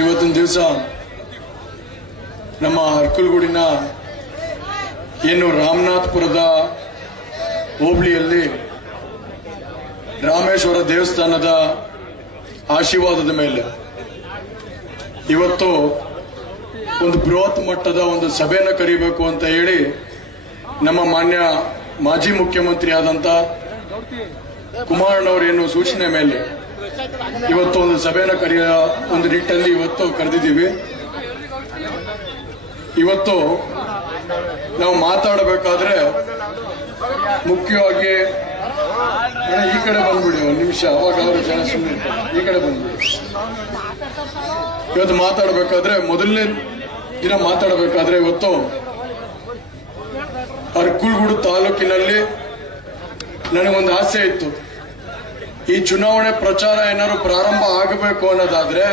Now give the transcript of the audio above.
ಇವತ್ತಿನ ದಿವಸ ನಮ್ಮ ಅರ್ಕಲ್ಗೂಡಿನ ಏನು ರಾಮನಾಥಪುರದ ಹೋಬಳಿಯಲ್ಲಿ ರಾಮೇಶ್ವರ ದೇವಸ್ಥಾನದ ಆಶೀರ್ವಾದದ ಮೇಲೆ ಇವತ್ತು ಒಂದು ಬೃಹತ್ ಮಟ್ಟದ ಒಂದು ಸಭೆಯನ್ನು ಕರೀಬೇಕು ಅಂತ ಹೇಳಿ ನಮ್ಮ ಮಾನ್ಯ ಮಾಜಿ ಮುಖ್ಯಮಂತ್ರಿ ಆದಂತ ಕುಮಾರಣ್ಣವರೇನು ಸೂಚನೆ ಮೇಲೆ ಇವತ್ತು ಒಂದು ಸಭೆಯನ್ನು ಕರೆಯ ಒಂದು ನಿಟ್ಟಲ್ಲಿ ಇವತ್ತು ಕರೆದಿದ್ದೀವಿ. ಇವತ್ತು ನಾವು ಮಾತಾಡಬೇಕಾದ್ರೆ ಮುಖ್ಯವಾಗಿ ಈ ಕಡೆ ಬಂದ್ಬಿಡಿ, ಒಂದು ನಿಮಿಷ, ಅವಾಗ ಅವರು ಜನ ಸುಮ್ಮನೆ ಈ ಕಡೆ ಬಂದ್ಬಿಡಿ. ಇವತ್ತು ಮಾತಾಡಬೇಕಾದ್ರೆ ಮೊದಲನೇ ದಿನ ಮಾತಾಡಬೇಕಾದ್ರೆ ಇವತ್ತು ಅರ್ಕಲ್ಗೂಡು ತಾಲೂಕಿನಲ್ಲಿ ನನಗೊಂದು ಆಸೆ ಇತ್ತು. ಈ ಚುನಾವಣೆ ಪ್ರಚಾರ ಏನಾದ್ರು ಪ್ರಾರಂಭ ಆಗಬೇಕು ಅನ್ನೋದಾದ್ರೆ